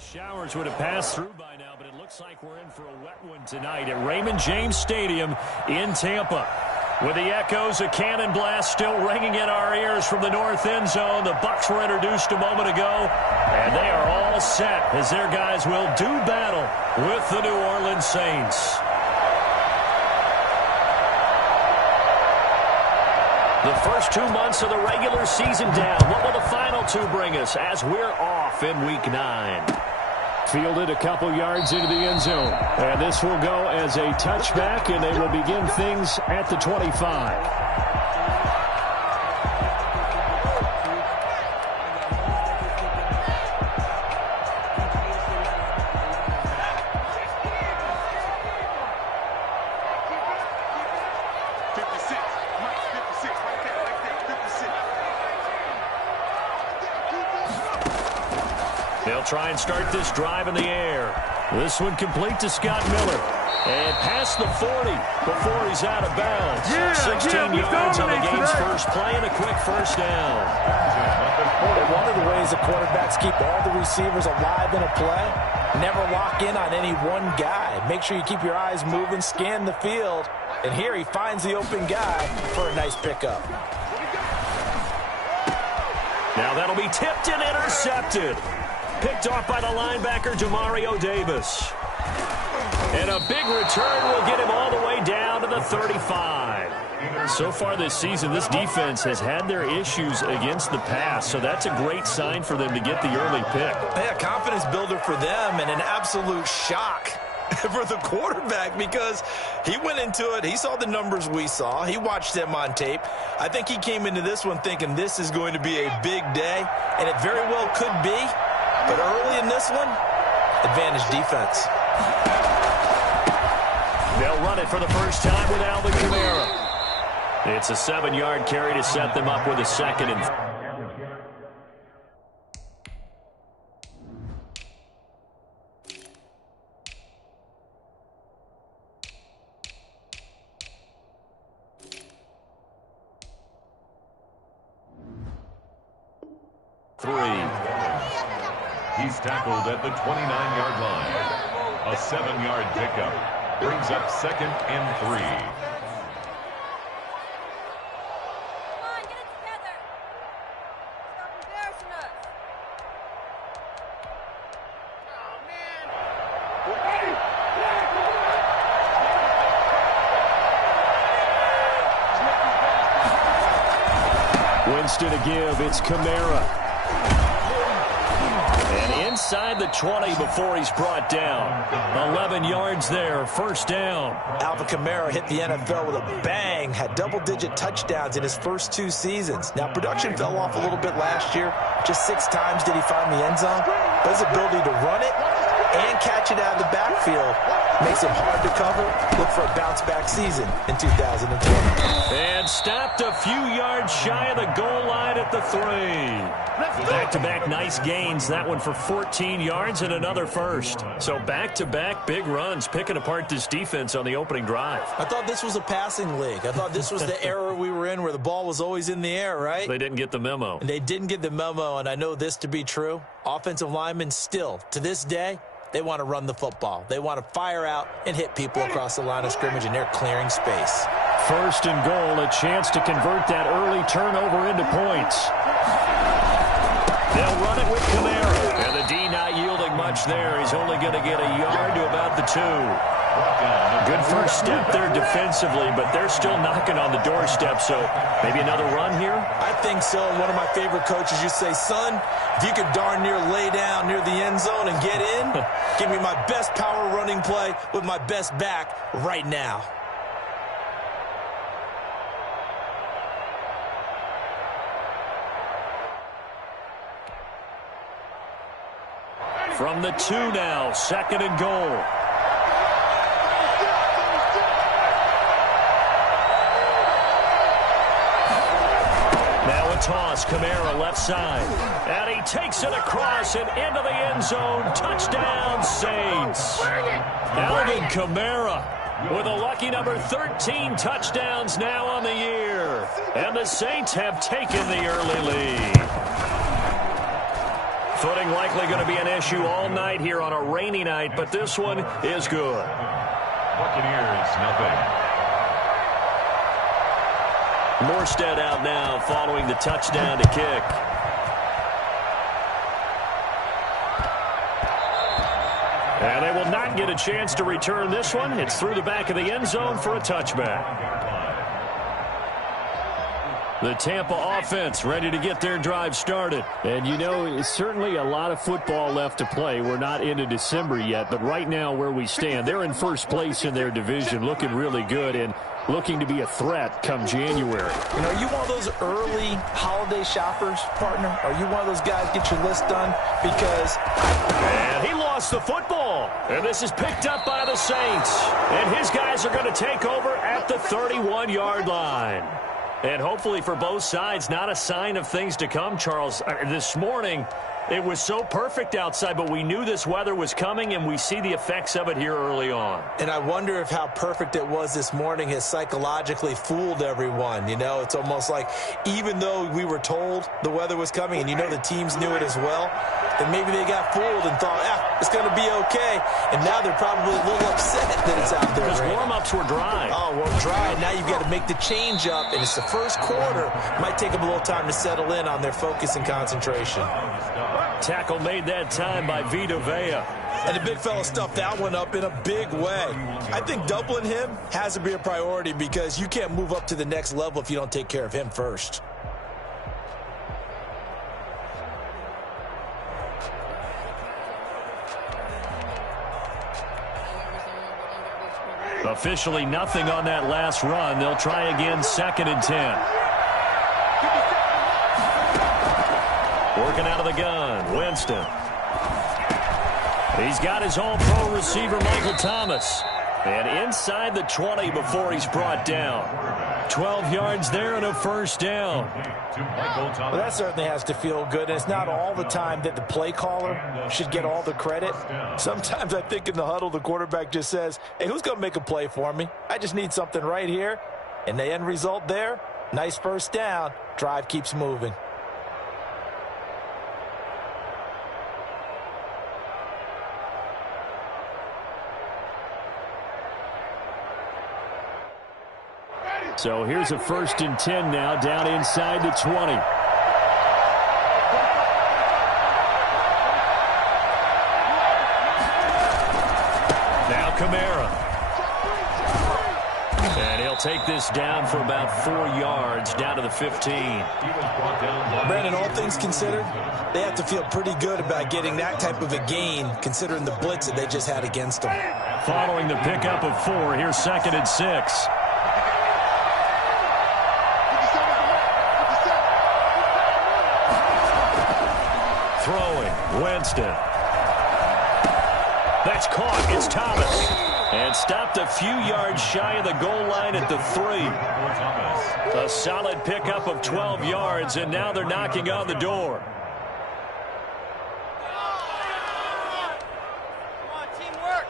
Showers would have passed through by now, but it looks like we're in for a wet one tonight at Raymond James Stadium in Tampa. With the echoes of cannon blast still ringing in our ears from the north end zone, the Bucs were introduced a moment ago, and they are all set as their guys will do battle with the New Orleans Saints. The first 2 months of the regular season down. What will the final two bring us as we're off in Week 9? Fielded a couple yards into the end zone. And this will go as a touchback, and they will begin things at the 25. They'll try and start this drive in the air. This one complete to Scott Miller. And past the 40 before he's out of bounds. 16 yards on the game's first play and a quick first down. One of the ways the quarterbacks keep all the receivers alive in a play, never lock in on any one guy. Make sure you keep your eyes moving, scan the field. And here he finds the open guy for a nice pickup. Now that'll be tipped and intercepted. Picked off by the linebacker, Demario Davis. And a big return will get him all the way down to the 35. So far this season, this defense has had their issues against the pass, so that's a great sign for them to get the early pick. Yeah, confidence builder for them and an absolute shock for the quarterback because he went into it. He saw the numbers we saw. He watched them on tape. I think he came into this one thinking this is going to be a big day, and it very well could be. But early in this one, advantage defense. They'll run it for the first time with Alvin Kamara. It's a 7-yard carry to set them up with a second and 3. He's tackled at the 29-yard line. A 7-yard pickup brings up 2nd and 3. Come on, get it together. Stop embarrassing us. Oh, man. Winston to give. It's Kamara. And inside the 20 before he's brought down. 11 yards there, first down. Alvin Kamara hit the NFL with a bang, had double-digit touchdowns in his first 2 seasons. Now, production fell off a little bit last year. Just 6 times did he find the end zone. But his ability to run it and catch it out of the backfield makes him hard to cover. Look for a bounce-back season in 2020. And stopped a few yards shy of the goal line at the 3. Back-to-back nice gains. That one for 14 yards and another first. So back-to-back big runs, picking apart this defense on the opening drive. I thought this was a passing league. I thought this was the era we were in where the ball was always in the air, right? They didn't get the memo. And they didn't get the memo, and I know this to be true. Offensive linemen still, to this day, they want to run the football. They want to fire out and hit people across the line of scrimmage, and they're clearing space. First and goal, a chance to convert that early turnover into points. They'll run it with Kamara. And the D not yielding much there. He's only going to get a yard to about the 2. Good first step there defensively, but they're still knocking on the doorstep, so maybe another run here? I think so. One of my favorite coaches used to say, son, if you could darn near lay down near the end zone and get in, give me my best power running play with my best back right now. From the 2 now, 2nd and goal. Now a toss, Kamara left side. And he takes it across and into the end zone. Touchdown, Saints. Alvin Kamara with a lucky number 13 touchdowns now on the year. And the Saints have taken the early lead. Footing likely going to be an issue all night here on a rainy night, but this one is good. Buccaneers, nothing. Morstead out now following the touchdown to kick. And they will not get a chance to return this one. It's through the back of the end zone for a touchback. The Tampa offense ready to get their drive started. And, you know, it's certainly a lot of football left to play. We're not into December yet, but right now where we stand, they're in first place in their division, looking really good and looking to be a threat come January. You know, are you one of those early holiday shoppers, partner? Are you one of those guys get your list done? Because... And he lost the football. And this is picked up by the Saints. And his guys are going to take over at the 31-yard line. And hopefully for both sides, not a sign of things to come, Charles. This morning, it was so perfect outside, but we knew this weather was coming, and we see the effects of it here early on. And I wonder if how perfect it was this morning has psychologically fooled everyone. You know, it's almost like even though we were told the weather was coming, and you know the teams knew it as well, then maybe they got fooled and thought, it's going to be okay. And now they're probably a little upset that it's out there. Because warm-ups were dry. Oh, well, dry. Now you've got to make the change up, and it's the first quarter. Might take them a little time to settle in on their focus and concentration. Tackle made that time by Vita Vea. And the big fella stuffed that one up in a big way. I think doubling him has to be a priority because you can't move up to the next level if you don't take care of him first. Officially nothing on that last run. They'll try again, 2nd and 10. Working out of the gun, Winston. He's got his all-pro receiver, Michael Thomas. And inside the 20 before he's brought down. 12 yards there and a first down. Well, that certainly has to feel good. And it's not all the time that the play caller should get all the credit. Sometimes I think in the huddle, the quarterback just says, hey, who's going to make a play for me? I just need something right here. And the end result there, nice first down. Drive keeps moving. So here's a 1st and 10 now, down inside the 20. Now Kamara. And he'll take this down for about 4 yards, down to the 15. Brandon, all things considered, they have to feel pretty good about getting that type of a gain, considering the blitz that they just had against them. Following the pickup of 4, here's 2nd and 6. Throwing, Winston. That's caught. It's Thomas. And stopped a few yards shy of the goal line at the 3. A solid pickup of 12 yards, and now they're knocking on the door. Come on, teamwork.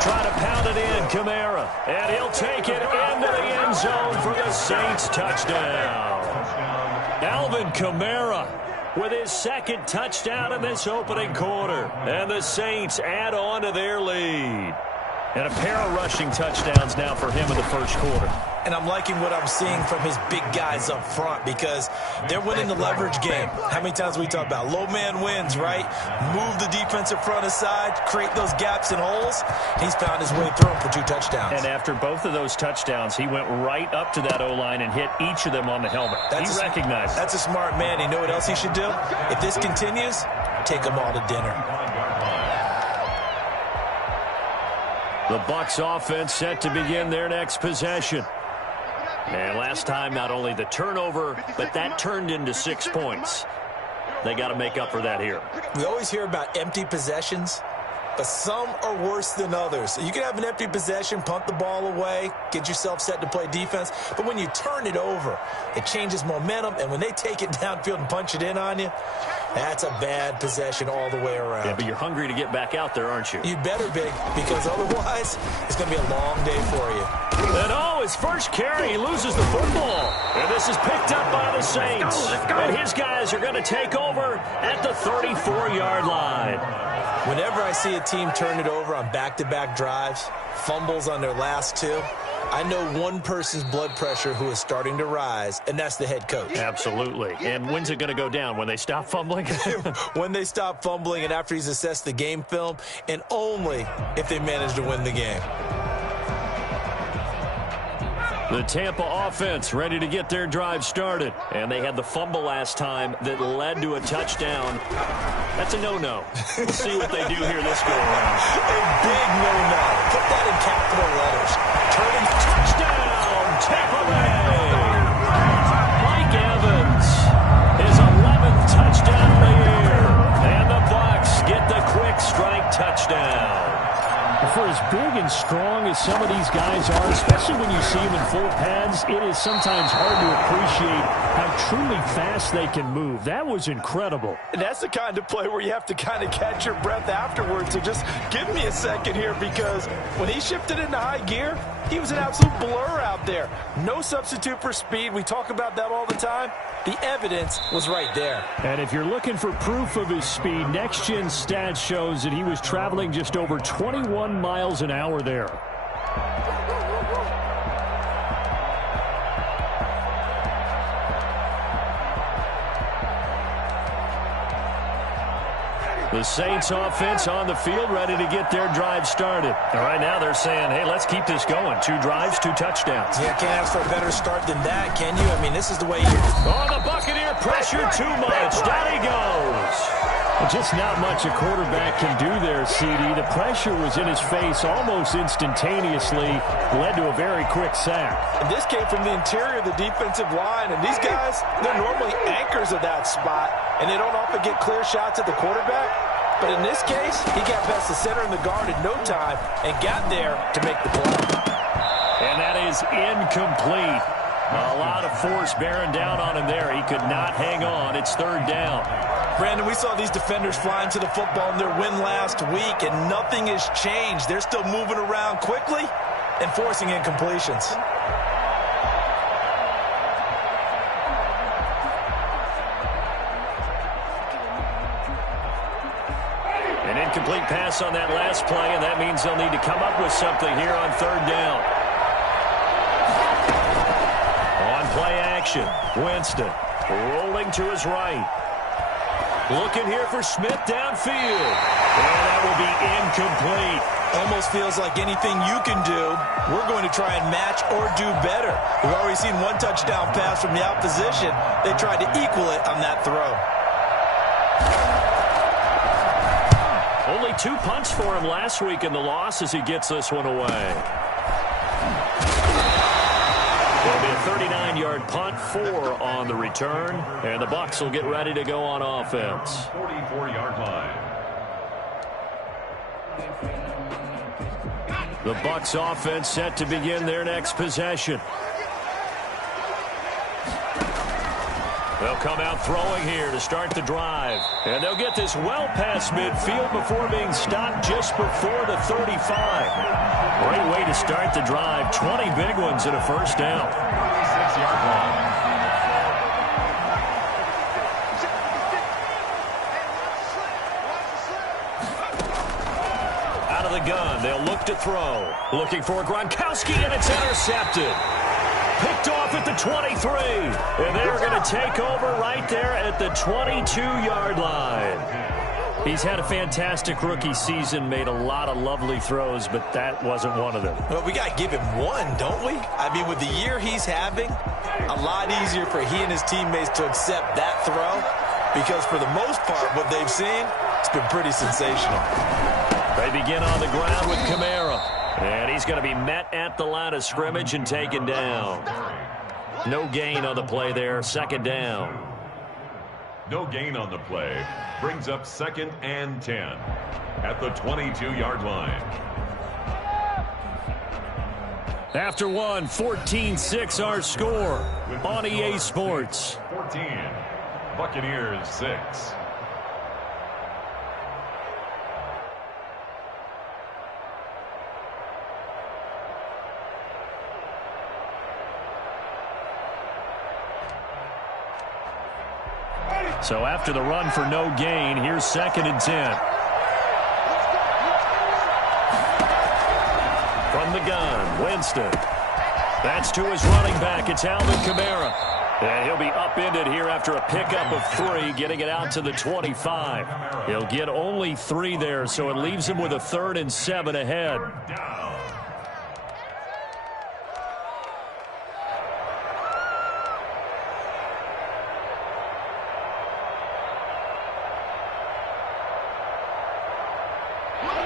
Try to pound it in, Kamara. And he'll take it into the end zone for the Saints touchdown. Alvin Kamara with his 2nd touchdown in this opening quarter. And the Saints add on to their lead. And a pair of rushing touchdowns now for him in the first quarter. And I'm liking what I'm seeing from his big guys up front because they're winning the leverage game. How many times we talk about low man wins, right? Move the defensive front aside, create those gaps and holes. He's found his way through them for 2 touchdowns. And after both of those touchdowns, he went right up to that O-line and hit each of them on the helmet. He recognized. That's a smart man. You know what else he should do? If this continues, take them all to dinner. The Bucs offense set to begin their next possession. And last time, not only the turnover, but that turned into 6 points. They got to make up for that here. We always hear about empty possessions, but some are worse than others. You can have an empty possession, punt the ball away, get yourself set to play defense, but when you turn it over, it changes momentum, and when they take it downfield and punch it in on you, That's a bad possession all the way around. Yeah, but you're hungry to get back out there, aren't you? You better be, because otherwise it's going to be a long day for you. And his first carry, he loses the football. And this is picked up by the Saints. Let's go. And his guys are going to take over at the 34-yard line. Whenever I see a team turn it over on back-to-back drives, fumbles on their last two, I know one person's blood pressure who is starting to rise, and that's the head coach. Absolutely. And when's it going to go down? When they stop fumbling? When they stop fumbling and after he's assessed the game film, and only if they manage to win the game. The Tampa offense ready to get their drive started. And they had the fumble last time that led to a touchdown. That's a no-no. We'll see what they do here this go-around. A big no-no. Put that in capital letters. Turning touchdown, Tampa Bay. Mike Evans, his 11th touchdown of the year. And the Bucs get the quick strike touchdown. For as big and strong as some of these guys are, especially when you see them in full pads, it is sometimes hard to appreciate how truly fast they can move. That was incredible. And that's the kind of play where you have to kind of catch your breath afterwards. So just give me a second here, because when he shifted into high gear, he was an absolute blur out there. No substitute for speed. We talk about that all the time. The evidence was right there. And if you're looking for proof of his speed, Next Gen Stats shows that he was traveling just over 21 miles an hour there. The Saints offense on the field ready to get their drive started. And right now they're saying, hey, let's keep this going. 2 drives, 2 touchdowns. Yeah, can't ask for a better start than that, can you? I mean, this is the way you... Oh, the Buccaneer pressure too much. Down he goes. Just not much a quarterback can do there, CD. The pressure was in his face almost instantaneously, led to a very quick sack. And this came from the interior of the defensive line, and these guys, they're normally anchors of that spot, and they don't often get clear shots at the quarterback. But in this case, he got past the center and the guard in no time and got there to make the play. And that is incomplete. A lot of force bearing down on him there. He could not hang on. It's 3rd down. Brandon, we saw these defenders flying to the football in their win last week, and nothing has changed. They're still moving around quickly and forcing incompletions. An incomplete pass on that last play, and that means they'll need to come up with something here on 3rd down. On play action, Winston rolling to his right. Looking here for Smith downfield. And that will be incomplete. Almost feels like anything you can do, we're going to try and match or do better. We've already seen 1 touchdown pass from the opposition. They tried to equal it on that throw. Only 2 punts for him last week in the loss as he gets this one away. It'll be a 39-yard punt, 4 on the return, and the Bucs will get ready to go on offense. 44-yard line. The Bucs offense set to begin their next possession. They'll come out throwing here to start the drive. And they'll get this well past midfield before being stopped just before the 35. Great way to start the drive. 20 big ones and a first down. 36-yard line. Out of the gun, they'll look to throw. Looking for Gronkowski, and it's intercepted. Picked off at the 23. And they're going to take over right there at the 22-yard line. He's had a fantastic rookie season, made a lot of lovely throws, but that wasn't one of them. Well, we got to give him one, don't we? I mean, with the year he's having, a lot easier for he and his teammates to accept that throw, because for the most part, what they've seen, it's been pretty sensational. They begin on the ground with Kamara. And he's going to be met at the line of scrimmage and taken down. No gain on the play there. 2nd down. No gain on the play. Brings up 2nd and 10 at the 22-yard line. After one, 14-6 our score on EA Sports. 14, Buccaneers 6. So after the run for no gain, here's 2nd and 10. From the gun, Winston. That's to his running back. It's Alvin Kamara. And he'll be upended here after a pickup of 3, getting it out to the 25. He'll get only 3 there, so it leaves him with a 3rd and 7 ahead.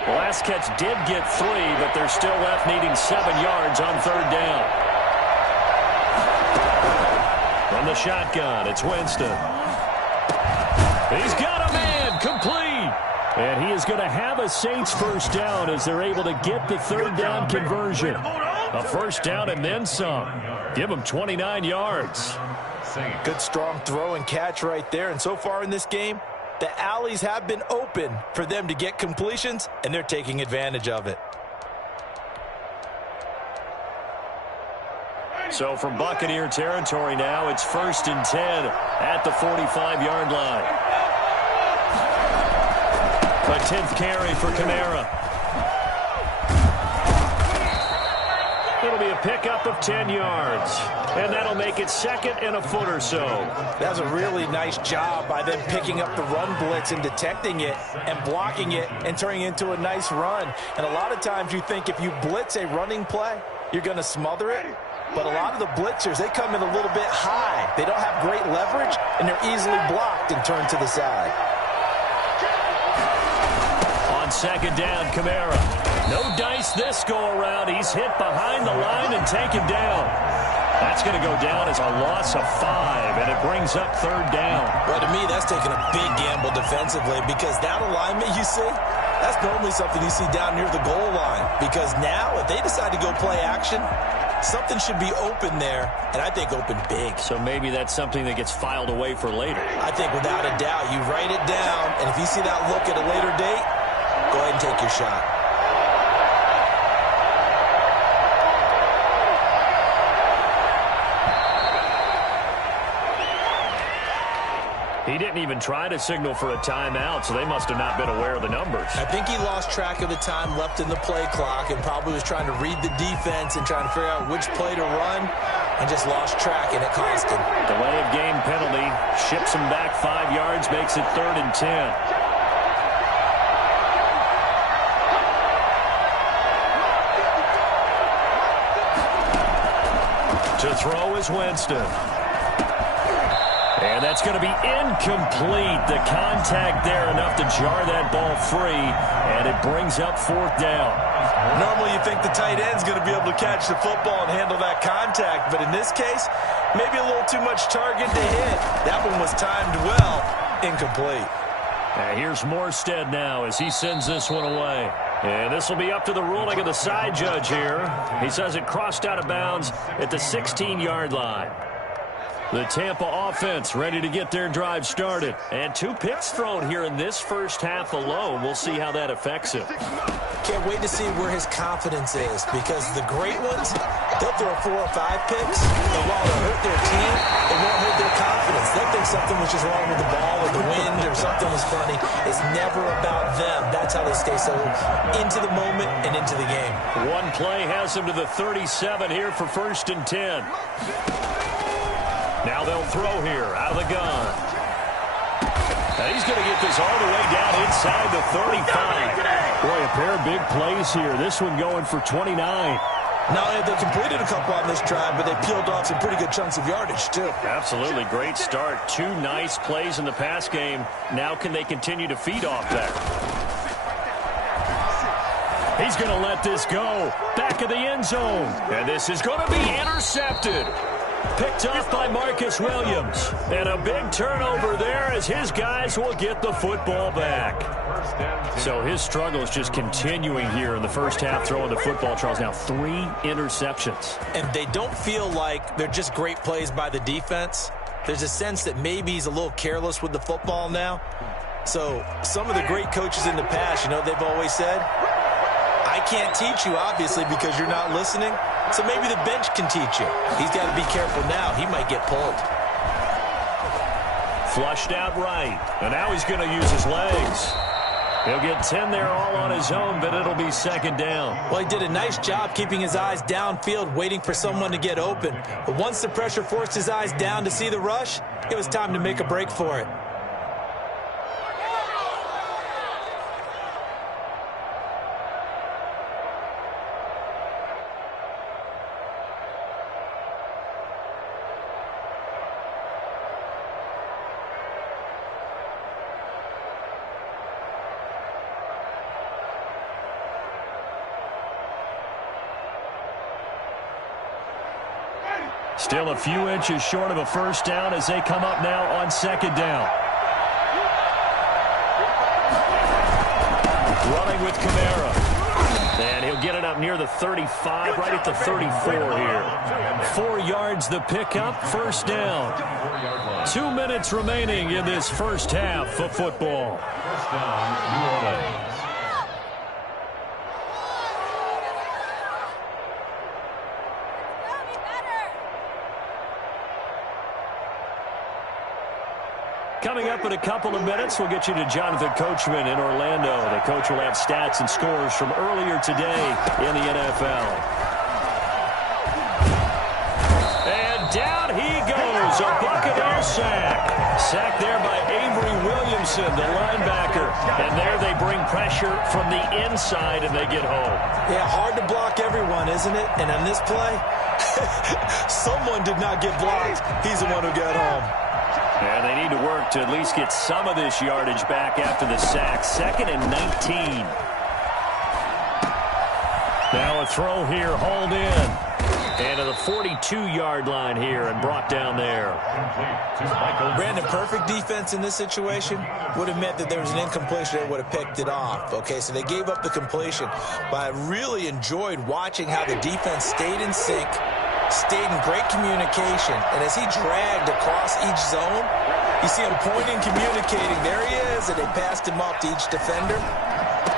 The last catch did get 3, but they're still left needing 7 yards on 3rd down. From the shotgun, it's Winston. He's got a man, complete. And he is going to have a Saints first down as they're able to get the 3rd down conversion. A first down and then some. Give him 29 yards. Good strong throw and catch right there. And so far in this game, the alleys have been open for them to get completions, and they're taking advantage of it. So from Buccaneer territory now, it's 1st and 10 at the 45-yard line. A 10th carry for Kamara. It'll be a pickup of 10 yards. And that'll make it 2nd and a foot or so. That was a really nice job by them picking up the run blitz and detecting it and blocking it and turning it into a nice run. And a lot of times you think if you blitz a running play, you're going to smother it. But a lot of the blitzers, they come in a little bit high. They don't have great leverage, and they're easily blocked and turned to the side. On 2nd down, Kamara. No dice this go-around. He's hit behind the line and taken down. That's going to go down as a loss of 5, and it brings up 3rd down. Well, to me, that's taking a big gamble defensively because that alignment you see, that's normally something you see down near the goal line. Because now, if they decide to go play action, something should be open there, and I think open big. So maybe that's something that gets filed away for later. I think without a doubt, you write it down, and if you see that look at a later date, go ahead and take your shot. He didn't even try to signal for a timeout, so they must have not been aware of the numbers. I think he lost track of the time left in the play clock and probably was trying to read the defense and trying to figure out which play to run and just lost track, and it cost him. Delay of game penalty ships him back 5 yards, makes it 3rd and 10. To throw is Winston. And that's going to be incomplete. The contact there enough to jar that ball free, and it brings up 4th down. Normally you think the tight end's going to be able to catch the football and handle that contact, but in this case, maybe a little too much target to hit. That one was timed well, incomplete. And here's Morstead now as he sends this one away. And this will be up to the ruling of the side judge here. He says it crossed out of bounds at the 16-yard line. The Tampa offense ready to get their drive started. And 2 picks thrown here in this first half alone. We'll see how that affects him. Can't wait to see where his confidence is because the great ones, they'll throw 4 or 5 picks, and while they'll hurt their team, it won't hurt their confidence. They'll think something was just wrong with the ball or the wind or something was funny. It's never about them. That's how they stay so into the moment and into the game. One play has them to the 37 here for 1st and 10. Now they'll throw here out of the gun. And he's going to get this all the way down inside the 35. Boy, a pair of big plays here. This one going for 29. Not only have they completed a couple on this drive, but they peeled off some pretty good chunks of yardage, too. Absolutely. Great start. 2 nice plays in the pass game. Now can they continue to feed off that? He's going to let this go. Back of the end zone. And this is going to be intercepted. Picked off by Marcus Williams. And a big turnover there as his guys will get the football back. So his struggle is just continuing here in the first half, throwing the football. Charles, now 3 interceptions. And they don't feel like they're just great plays by the defense. There's a sense that maybe he's a little careless with the football now. So some of the great coaches in the past, you know, they've always said, I can't teach you, obviously, because you're not listening. So maybe the bench can teach you. He's got to be careful now. He might get pulled. Flushed out right. And now he's going to use his legs. He'll get 10 there all on his own, but it'll be second down. Well, he did a nice job keeping his eyes downfield, waiting for someone to get open. But once the pressure forced his eyes down to see the rush, it was time to make a break for it. Still a few inches short of a first down as they come up now on second down. Running with Kamara. And he'll get it up near the 35, right at the 34 here. 4 yards the pickup, first down. 2 minutes remaining in this first half of football. First down, New Orleans. Coming up in a couple of minutes, we'll get you to Jonathan Coachman in Orlando. The coach will have stats and scores from earlier today in the NFL. And down he goes, a Buccaneer sack. Sack there by Avery Williamson, the linebacker. And there they bring pressure from the inside, and they get home. Yeah, hard to block everyone, isn't it? And on this play, someone did not get blocked. He's the one who got home. And they need to work to at least get some of this yardage back after the sack. 2nd and 19. Now a throw here, hauled in. And to the 42-yard line here and brought down there. Brandon, perfect defense in this situation would have meant that there was an incompletion that would have picked it off. Okay, so they gave up the completion. But I really enjoyed watching how the defense stayed in sync, stayed in great communication, and as he dragged across each zone, you see him pointing, communicating. There he is, and they passed him off to each defender.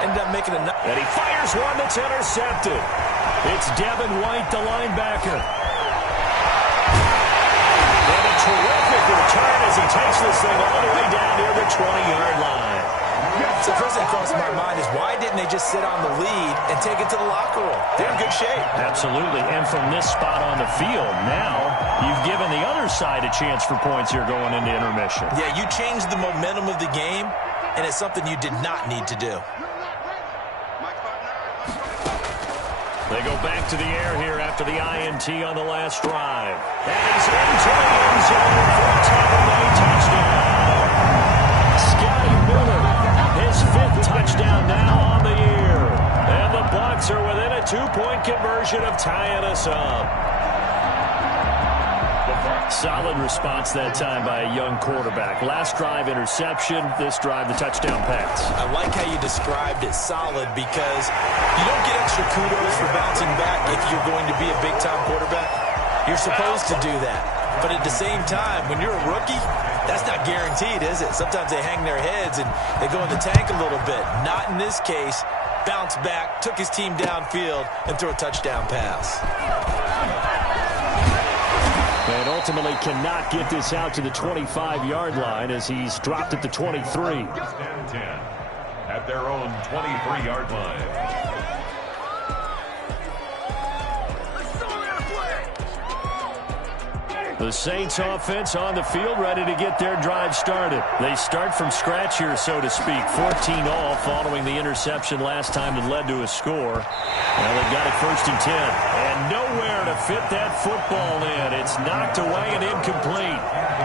Ended up making a... And he fires one that's intercepted. It's Devin White, the linebacker. And a terrific return as he takes this thing all the way down near the 20-yard line. So the first thing crossing my mind is why didn't they just sit on the lead and take it to the locker room? They're in good shape. Absolutely. And from this spot on the field, now you've given the other side a chance for points here going into intermission. Yeah, you changed the momentum of the game, and it's something you did not need to do. They go back to the air here after the INT on the last drive. And he's into the end zone for a Tampa Bay touchdown. Scotty Miller, his 5th touchdown now on the year. And the Bucs are within a 2-point conversion of tying us up. Solid response that time by a young quarterback. Last drive, interception. This drive, the touchdown pass. I like how you described it, solid, because you don't get extra kudos for bouncing back if you're going to be a big-time quarterback. You're supposed to do that. But at the same time, when you're a rookie, that's not guaranteed, is it? Sometimes they hang their heads and they go in the tank a little bit. Not in this case. Bounce back, took his team downfield, and threw a touchdown pass. And ultimately cannot get this out to the 25-yard line as he's dropped at the 23. Stand 10 at their own 23-yard line. The Saints offense on the field, ready to get their drive started. They start from scratch here, so to speak. 14 all following the interception last time that led to a score. Now they've got it 1st and 10. And nowhere to fit that football in. It's knocked away and incomplete.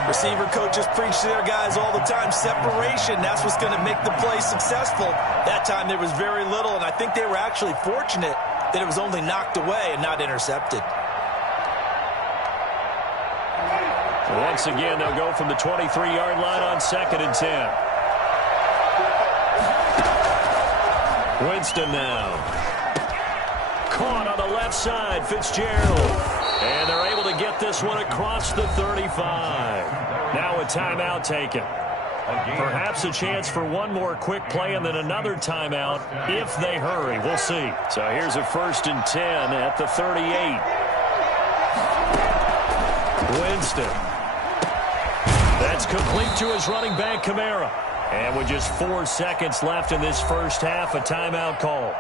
Receiver coaches preach to their guys all the time. Separation, that's what's going to make the play successful. That time there was very little, and I think they were actually fortunate that it was only knocked away and not intercepted. Once again, they'll go from the 23-yard line on 2nd and 10. Winston now. Caught on the left side, Fitzgerald. And they're able to get this one across the 35. Now a timeout taken. Perhaps a chance for one more quick play and then another timeout if they hurry. We'll see. So here's a 1st and 10 at the 38. Winston. That It's complete to his running back, Kamara. And with just 4 seconds left in this first half, a timeout call.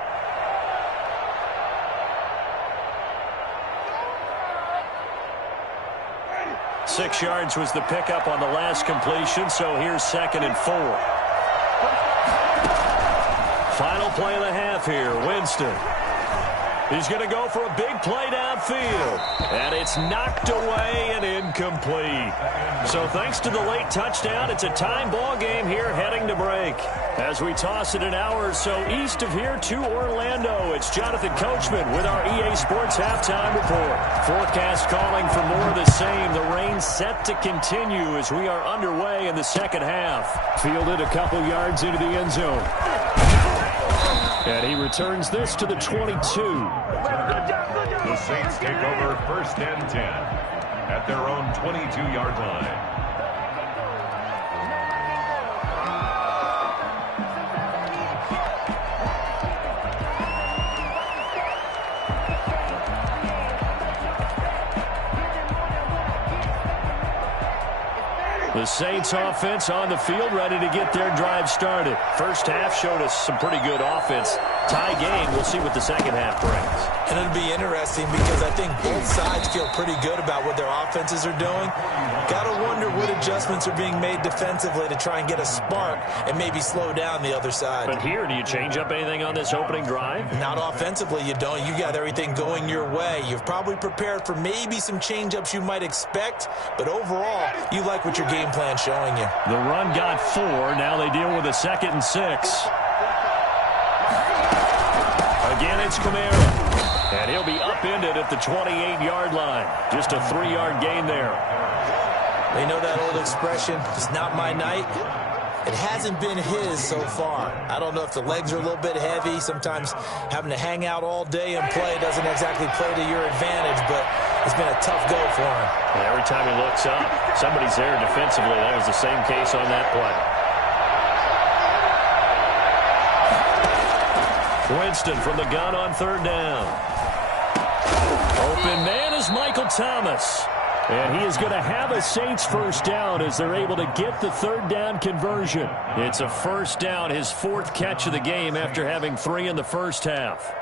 Six yards was the pickup on the last completion, so here's 2nd and 4. Final play of the half here, Winston. He's going to go for a big play downfield. And it's knocked away and incomplete. So thanks to the late touchdown, it's a time ball game here heading to break. As we toss it an hour or so east of here to Orlando, it's Jonathan Coachman with our EA Sports Halftime Report. Forecast calling for more of the same. The rain set to continue as we are underway in the second half. Fielded a couple yards into the end zone. And he returns this to the 22. The Saints take over 1st and 10 at their own 22-yard line. The Saints offense on the field, ready to get their drive started. First half showed us some pretty good offense. Tie game, we'll see what the second half brings. And it'll be interesting because I think both sides feel pretty good about what their offenses are doing. Got to wonder what adjustments are being made defensively to try and get a spark and maybe slow down the other side. But here, do you change up anything on this opening drive? Not offensively, you don't. You got everything going your way. You've probably prepared for maybe some change-ups you might expect, but overall, you like what your game plan's showing you. The run got 4. Now they deal with a 2nd and 6. Again, it's Kamara. And he'll be upended at the 28-yard line. Just a 3-yard gain there. They know that old expression, it's not my night. It hasn't been his so far. I don't know if the legs are a little bit heavy. Sometimes having to hang out all day and play doesn't exactly play to your advantage, but it's been a tough go for him. And every time he looks up, somebody's there defensively. That was the same case on that play. Winston from the gun on 3rd down. Open man is Michael Thomas. And he is going to have a Saints first down as they're able to get the 3rd down conversion. It's a first down, his 4th catch of the game after having 3 in the first half.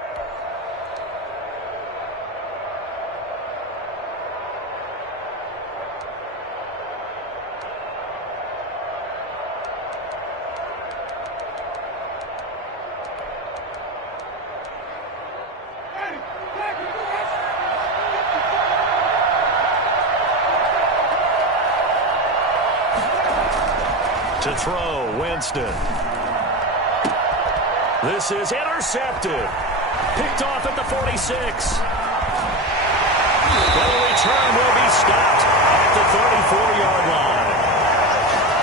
To throw, Winston. This is intercepted. Picked off at the 46. The return will be stopped at the 34-yard line.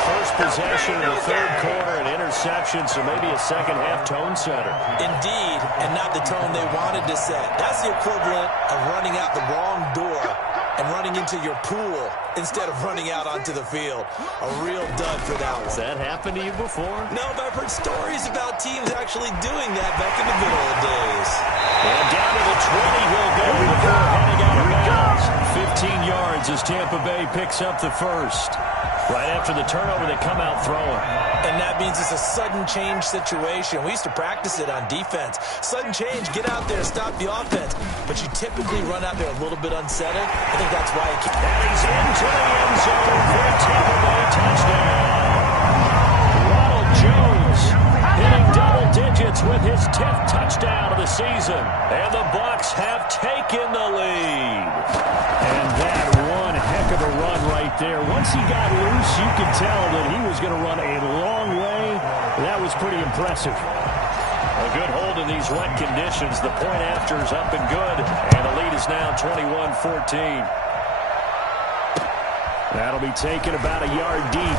First possession in the 3rd quarter, an interception, so maybe a second-half tone setter. Indeed, and not the tone they wanted to set. That's the equivalent of running out the wrong door and running into your pool instead of running out onto the field. A real dud for that one. Has that happened to you before? No, but I've heard stories about teams actually doing that back in the good old days. And down to the 20 he'll go before heading out of bounds. 15 yards as Tampa Bay picks up the first. Right after the turnover, they come out throwing. And that means it's a sudden change situation. We used to practice it on defense. Sudden change, get out there, stop the offense. But you typically run out there a little bit unsettled. I think that's why he keeps... And he's into the end zone for a Tampa Bay touchdown. Ronald Jones hitting double digits with his 10th touchdown of the season. And the Bucs have taken the lead. And that one heck of a run right there. Once he got loose, you could tell that he was going to run a long way. That was pretty impressive. A good hold in these wet conditions. The point after is up and good. And the lead is now 21-14. That'll be taken about a yard deep.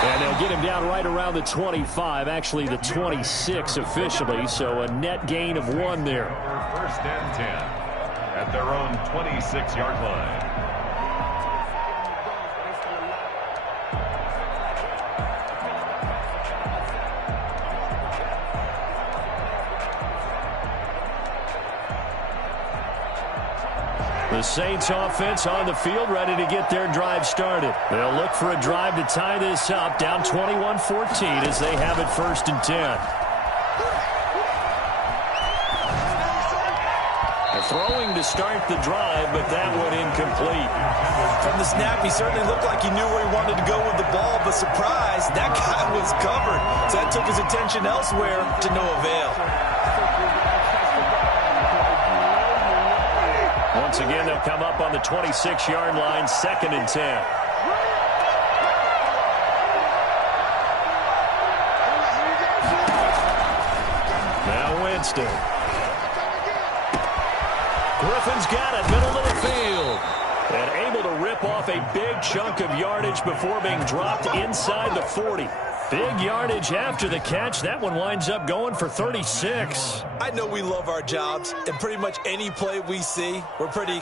And they'll get him down right around the 25, actually the 26 officially, so a net gain of 1 there. 1st and 10 at their own 26-yard line. The Saints offense on the field, ready to get their drive started. They'll look for a drive to tie this up, down 21-14 as they have it 1st and 10. Throwing to start the drive, but that one incomplete. From the snap, he certainly looked like he knew where he wanted to go with the ball, but surprise, that guy was covered. So that took his attention elsewhere to no avail. Once again, they'll come up on the 26-yard line, 2nd and 10. Now Winston. Griffin's got it, middle of the field. And able to rip off a big chunk of yardage before being dropped inside the 40. Big yardage after the catch. That one winds up going for 36. I know we love our jobs, and pretty much any play we see, we're pretty,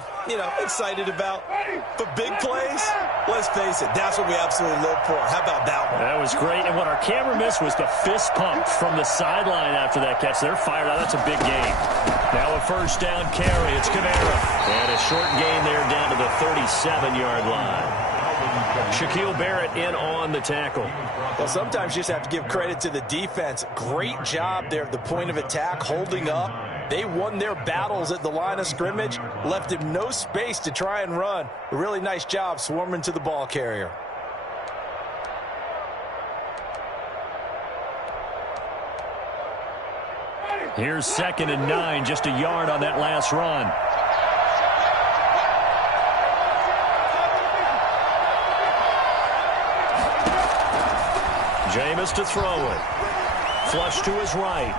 excited about. But big plays, let's face it, that's what we absolutely live for. How about that one? That was great, and what our camera missed was the fist pump from the sideline after that catch. They're fired out. That's a big gain. Now a 1st down carry. It's Kamara. And a short gain there down to the 37-yard line. Shaquille Barrett in on the tackle. Well, sometimes you just have to give credit to the defense. Great job there at the point of attack, holding up. They won their battles at the line of scrimmage, left him no space to try and run. A really nice job swarming to the ball carrier. Here's 2nd and 9, just a yard on that last run. Jameis to throw it. Flush to his right.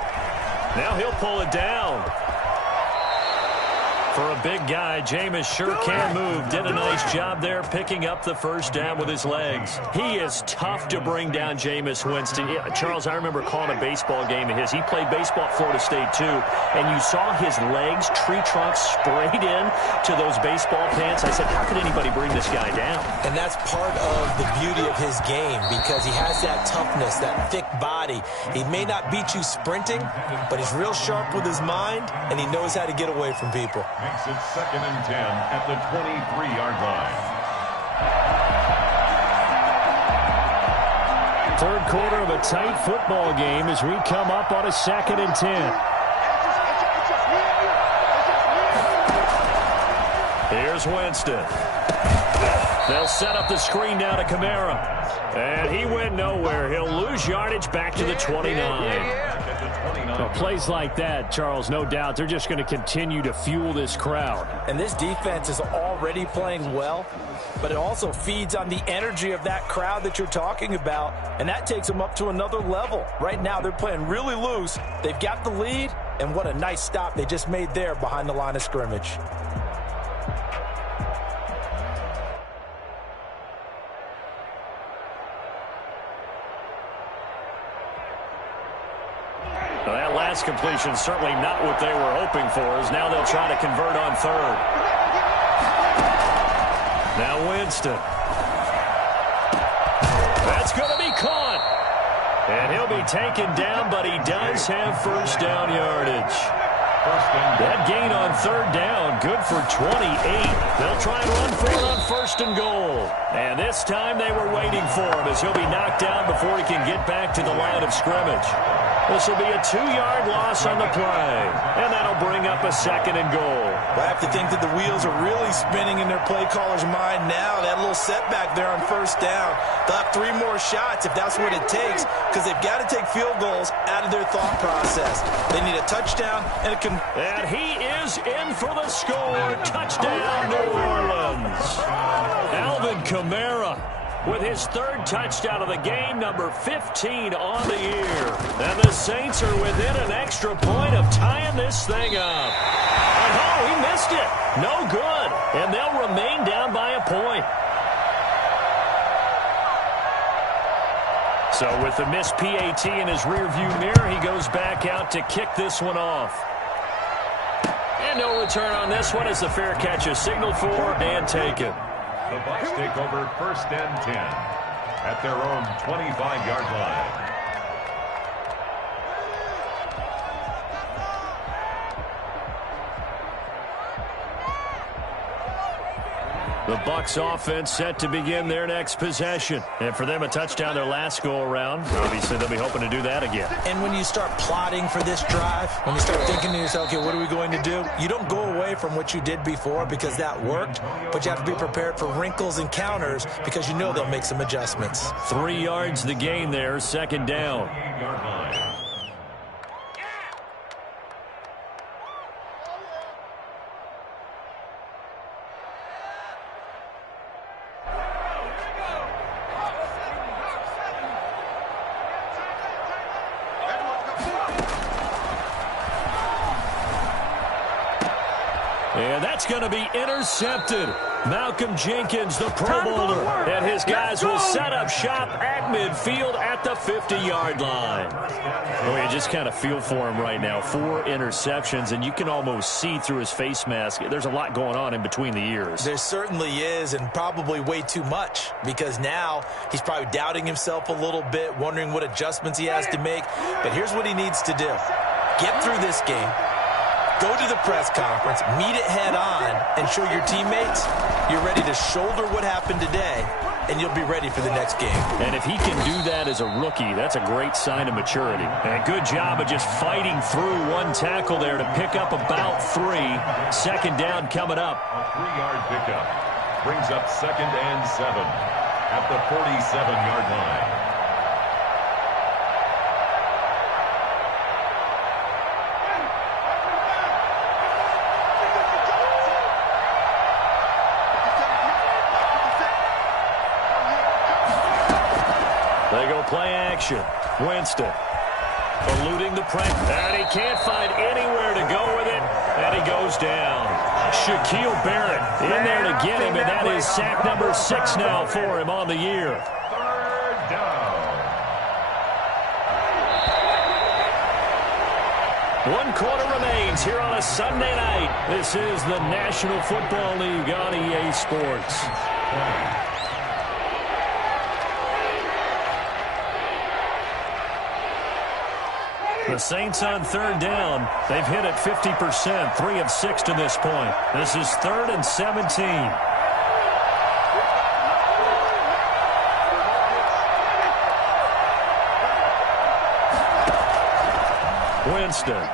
Now he'll pull it down. For a big guy, Jameis sure can move. Did a nice job there picking up the 1st down with his legs. He is tough to bring down, Jameis Winston. Yeah, Charles, I remember calling a baseball game of his. He played baseball at Florida State, too. And you saw his legs, tree trunks sprayed in to those baseball pants. I said, how could anybody bring this guy down? And that's part of the beauty of his game because he has that toughness, that thick body. He may not beat you sprinting, but he's real sharp with his mind, and he knows how to get away from people. Makes it 2nd and 10 at the 23-yard line. 3rd quarter of a tight football game as we come up on a 2nd and 10. Here's Winston. They'll set up the screen now to Kamara. And he went nowhere. He'll lose yardage back to the 29. Well, plays like that, Charles, no doubt, they're just going to continue to fuel this crowd. And this defense is already playing well, but it also feeds on the energy of that crowd that you're talking about, and that takes them up to another level. Right now, they're playing really loose. They've got the lead, and what a nice stop they just made there behind the line of scrimmage. Well, that last completion certainly not what they were hoping for, as now they'll try to convert on 3rd. Now Winston. That's going to be caught. And he'll be taken down, but he does have 1st down yardage. That gain on 3rd down, good for 28. They'll try and run for it on 1st and goal. And this time they were waiting for him as he'll be knocked down before he can get back to the line of scrimmage. This will be a 2-yard loss on the play. And that'll bring up a 2nd and goal. Well, I have to think that the wheels are really spinning in their play caller's mind now. That little setback there on 1st down. They'll have 3 more shots if that's what it takes, because they've got to take field goals out of their thought process. They need a touchdown and a And he is in for the score. Touchdown, New Orleans. Alvin Kamara with his 3rd touchdown of the game, number 15 on the year. And the Saints are within an extra point of tying this thing up. And oh, he missed it. No good. And they'll remain down by a point. So with the missed PAT in his rearview mirror, he goes back out to kick this one off. And no return on this one as the fair catch is signaled for and taken. The Bucs take over 1st and 10 at their own 25-yard line. The Bucs offense set to begin their next possession. And for them, a touchdown their last go-around. Obviously, they'll be hoping to do that again. And when you start plotting for this drive, when you start thinking to yourself, okay, what are we going to do? You don't go away from what you did before because that worked, but you have to be prepared for wrinkles and counters because you know they'll make some adjustments. 3 yards the gain there, second down. And that's going to be intercepted. Malcolm Jenkins, the Pro Bowler, and his guys will set up shop at midfield at the 50-yard line. Well, you just kind of feel for him right now. 4 interceptions, and you can almost see through his face mask. There's a lot going on in between the ears. There certainly is, and probably way too much, because now he's probably doubting himself a little bit, wondering what adjustments he has to make. But here's what he needs to do. Get through this game. Go to the press conference, meet it head on, and show your teammates you're ready to shoulder what happened today, and you'll be ready for the next game. And if he can do that as a rookie, that's a great sign of maturity. And good job of just fighting through one tackle there to pick up about 3. Second down coming up. A 3-yard pickup brings up 2nd and 7 at the 47-yard line. They go play action. Winston eluding the pressure. And he can't find anywhere to go with it. And he goes down. Shaquille Barrett in there to get him. And that is sack number 6 now for him on the year. 3rd down. 1 quarter remains here on a Sunday night. This is the National Football League on EA Sports. The Saints on 3rd down. They've hit it 50%, 3 of 6 to this point. This is 3rd and 17. Winston.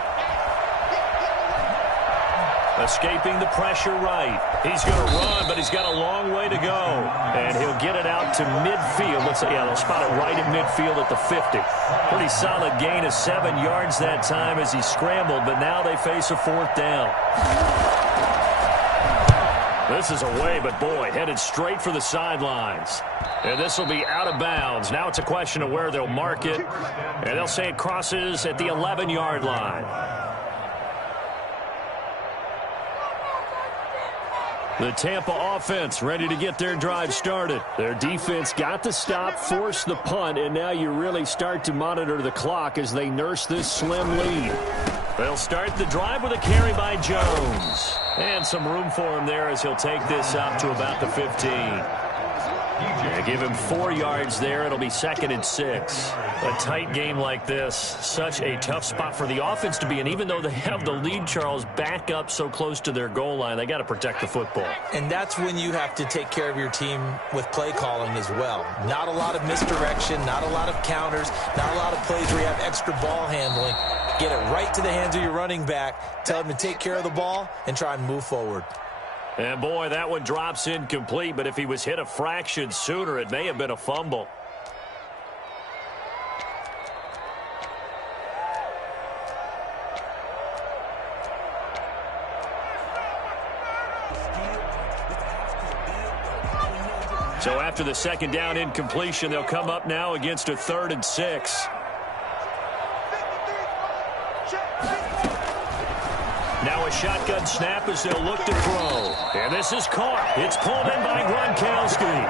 Escaping the pressure right. He's going to run, but he's got a long way to go. And he'll get it out to midfield. Let's say, yeah, they'll spot it right in midfield at the 50. Pretty solid gain of 7 yards that time as he scrambled, but now they face a 4th down. This is away, but boy, headed straight for the sidelines. And this will be out of bounds. Now it's a question of where they'll mark it. And they'll say it crosses at the 11-yard line. The Tampa offense ready to get their drive started. Their defense got the stop, forced the punt, and now you really start to monitor the clock as they nurse this slim lead. They'll start the drive with a carry by Jones. And some room for him there as he'll take this up to about the 15. They give him 4 yards there. It'll be 2nd and 6. A tight game like this, such a tough spot for the offense to be in. Even though they have the lead, Charles, back up so close to their goal line, they got to protect the football. And that's when you have to take care of your team with play calling as well. Not a lot of misdirection, not a lot of counters, not a lot of plays where you have extra ball handling. Get it right to the hands of your running back, tell him to take care of the ball, and try and move forward. And boy, that one drops incomplete, but if he was hit a fraction sooner, it may have been a fumble. So after the 2nd down incompletion, they'll come up now against a 3rd and 6. Now a shotgun snap as they'll look to throw. And this is caught. It's pulled in by Gronkowski.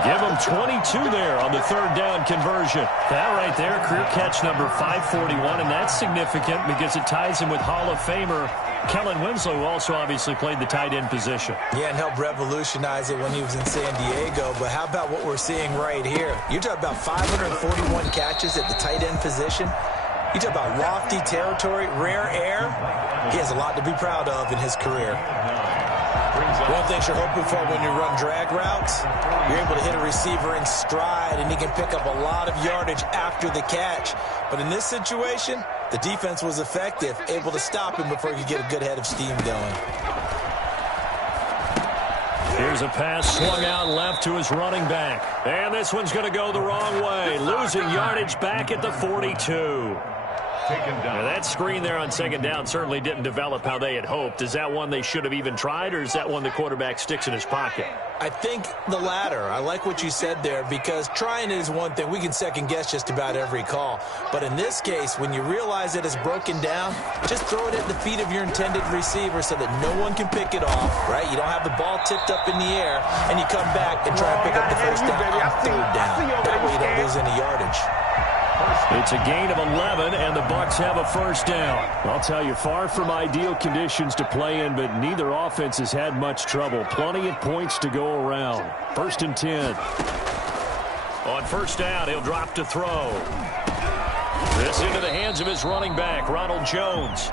Give him 22 there on the 3rd down conversion. That right there, career catch number 541, and that's significant because it ties him with Hall of Famer Kellen Winslow, who also obviously played the tight end position. Yeah, and helped revolutionize it when he was in San Diego. But how about what we're seeing right here? You're talking about 541 catches at the tight end position. You talk about lofty territory, rare air. He has a lot to be proud of in his career. One thing you're hoping for when you run drag routes, you're able to hit a receiver in stride, and he can pick up a lot of yardage after the catch. But in this situation, the defense was effective, able to stop him before he could get a good head of steam going. Here's a pass swung out left to his running back. And this one's going to go the wrong way, losing yardage back at the 42. Now, that screen there on second down certainly didn't develop how they had hoped. Is that one they should have even tried, or is that one the quarterback sticks in his pocket? I think the latter. I like what you said there, because trying it is one thing. We can second-guess just about every call. But in this case, when you realize it is broken down, just throw it at the feet of your intended receiver so that no one can pick it off, right? You don't have the ball tipped up in the air, and you come back and try and pick up the first down on third down. That way you don't lose any yardage. It's a gain of 11, and the Bucs have a first down. I'll tell you, far from ideal conditions to play in, but neither offense has had much trouble. Plenty of points to go around. 1st and 10. On first down, he'll drop to throw. This into the hands of his running back, Ronald Jones.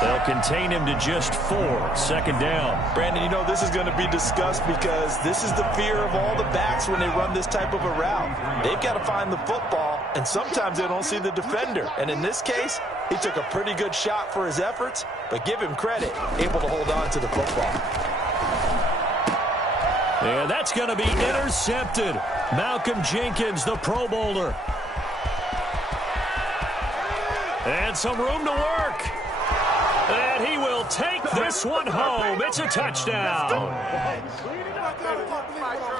They'll contain him to just 4. 2nd down. Brandon, you know this is going to be discussed because this is the fear of all the backs when they run this type of a route. They've got to find the football, and sometimes they don't see the defender. And in this case, he took a pretty good shot for his efforts, but give him credit, able to hold on to the football. And that's going to be intercepted. Malcolm Jenkins, the Pro Bowler. And some room to work. And he will take this one home. It's a touchdown.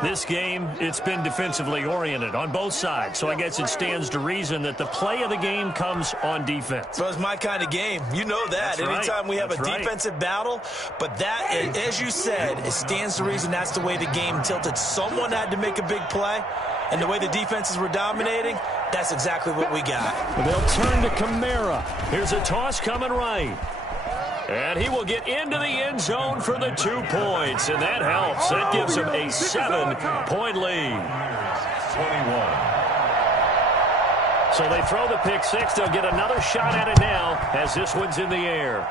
This game, it's been defensively oriented on both sides. So I guess it stands to reason that the play of the game comes on defense. So it's my kind of game. You know that. That's right. Anytime we have That's a right. defensive battle. But that, as you said, it stands to reason that's the way the game tilted. Someone had to make a big play. And the way the defenses were dominating, that's exactly what we got. They'll turn to Kamara. Here's a toss coming right. And he will get into the end zone for the 2 points. And that helps. That gives him a 7-point lead. 21. So they throw the pick six. They'll get another shot at it now as this one's in the air.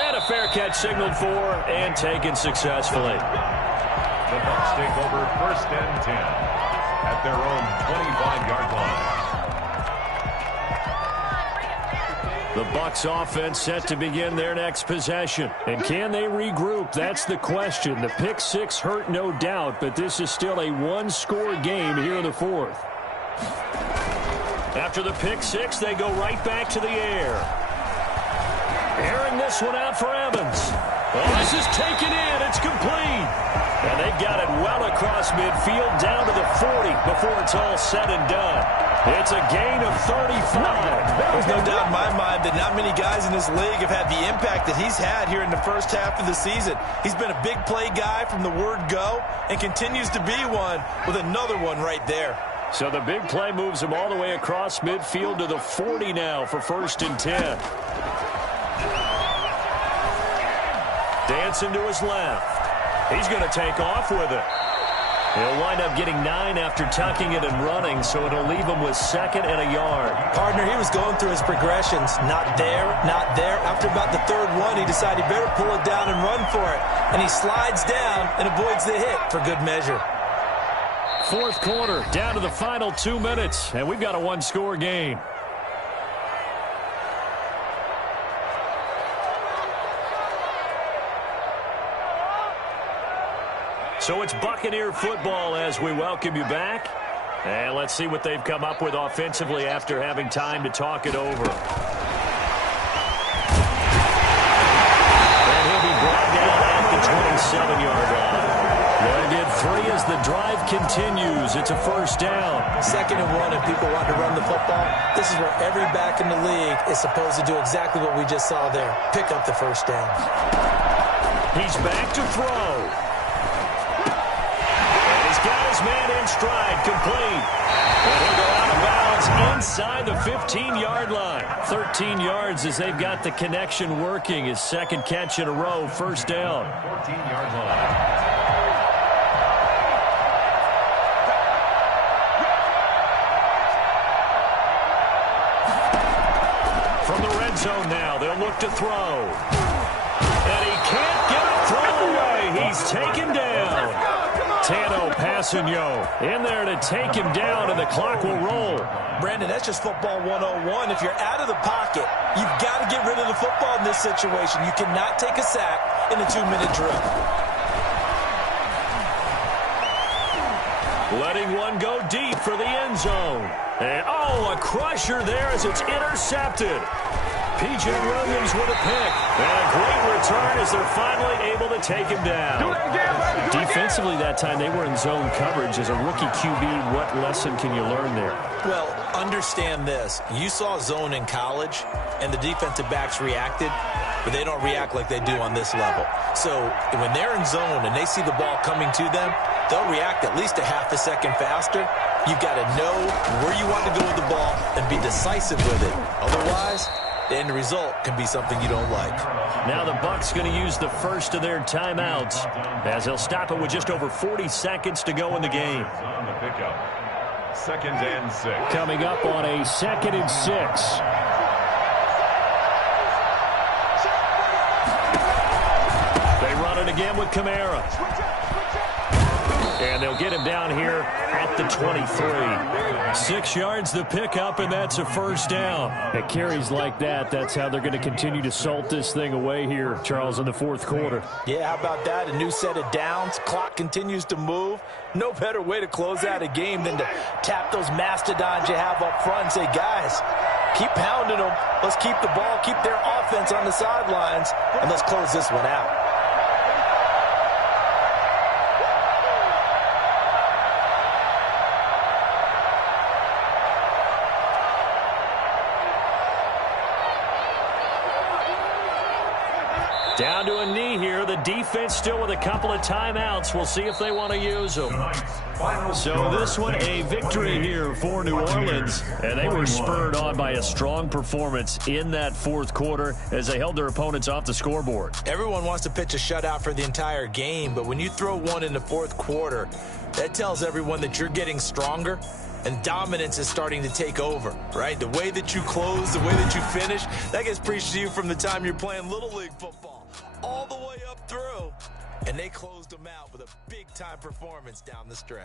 And a fair catch signaled for and taken successfully. The Bucs take over 1st and 10 at their own 25-yard line. The Bucs offense set to begin their next possession. And can they regroup? That's the question. The pick six hurt, no doubt, but this is still a one-score game here in the 4th. After the pick six, they go right back to the air. Airing this one out for Evans. Oh, this is taken in. It's complete. And they got it well across midfield down to the 40 before it's all said and done. It's a gain of 35. There's no doubt in my mind that not many guys in this league have had the impact that he's had here in the first half of the season. He's been a big play guy from the word go and continues to be one with another one right there. So the big play moves him all the way across midfield to the 40 now for 1st and 10. Dancing to his left. He's going to take off with it. He'll wind up getting 9 after tucking it and running, so it'll leave him with 2nd and a yard. Partner, he was going through his progressions. Not there, not there. After about the 3rd one, he decided he better pull it down and run for it. And he slides down and avoids the hit for good measure. 4th quarter, down to the final 2 minutes, and we've got a one-score game. So it's Buccaneer football as we welcome you back. And let's see what they've come up with offensively after having time to talk it over. And he'll be brought down at the 27-yard line. They'll get 3 as the drive continues. It's a first down. 2nd and 1 if people want to run the football. This is where every back in the league is supposed to do exactly what we just saw there. Pick up the first down. He's back to throw. Got his man in stride, complete. And he'll go out of bounds inside the 15-yard line. 13 yards as they've got the connection working. His 2nd catch in a row, first down. 14-yard line. From the red zone now, they'll look to throw. And he can't get a throw away. He's taken down. Tano Passanio in there to take him down, and the clock will roll. Brandon, that's just football 101. If you're out of the pocket, you've got to get rid of the football in this situation. You cannot take a sack in a 2-minute drill. Letting one go deep for the end zone. And, a crusher there as it's intercepted. P.J. Williams with a pick. And a great return as they're finally able to take him down. Defensively that time, they were in zone coverage. As a rookie QB, what lesson can you learn there? Well, understand this. You saw zone in college, and the defensive backs reacted, but they don't react like they do on this level. So when they're in zone and they see the ball coming to them, they'll react at least a half a second faster. You've got to know where you want to go with the ball and be decisive with it. Otherwise, the end result can be something you don't like. Now the Bucs going to use the first of their timeouts as they'll stop it with just over 40 seconds to go in the game. On the pickup. 2nd and 6. Coming up on a 2nd and 6. They run it again with Kamara. And they'll get him down here at the 23. 6 yards the pickup, and that's a first down. At carries like that, that's how they're going to continue to salt this thing away here, Charles, in the 4th quarter. Yeah, how about that? A new set of downs. Clock continues to move. No better way to close out a game than to tap those mastodons you have up front and say, guys, keep pounding them. Let's keep the ball, keep their offense on the sidelines, and let's close this one out. Down to a knee here. The defense still with a couple of timeouts. We'll see if they want to use them. So this one, a victory here for New Orleans. And they were spurred on by a strong performance in that 4th quarter as they held their opponents off the scoreboard. Everyone wants to pitch a shutout for the entire game, but when you throw one in the 4th quarter, that tells everyone that you're getting stronger and dominance is starting to take over, right? The way that you close, the way that you finish, that gets preached to you from the time you're playing Little League football all the way up through. And they closed them out with a big-time performance down the stretch.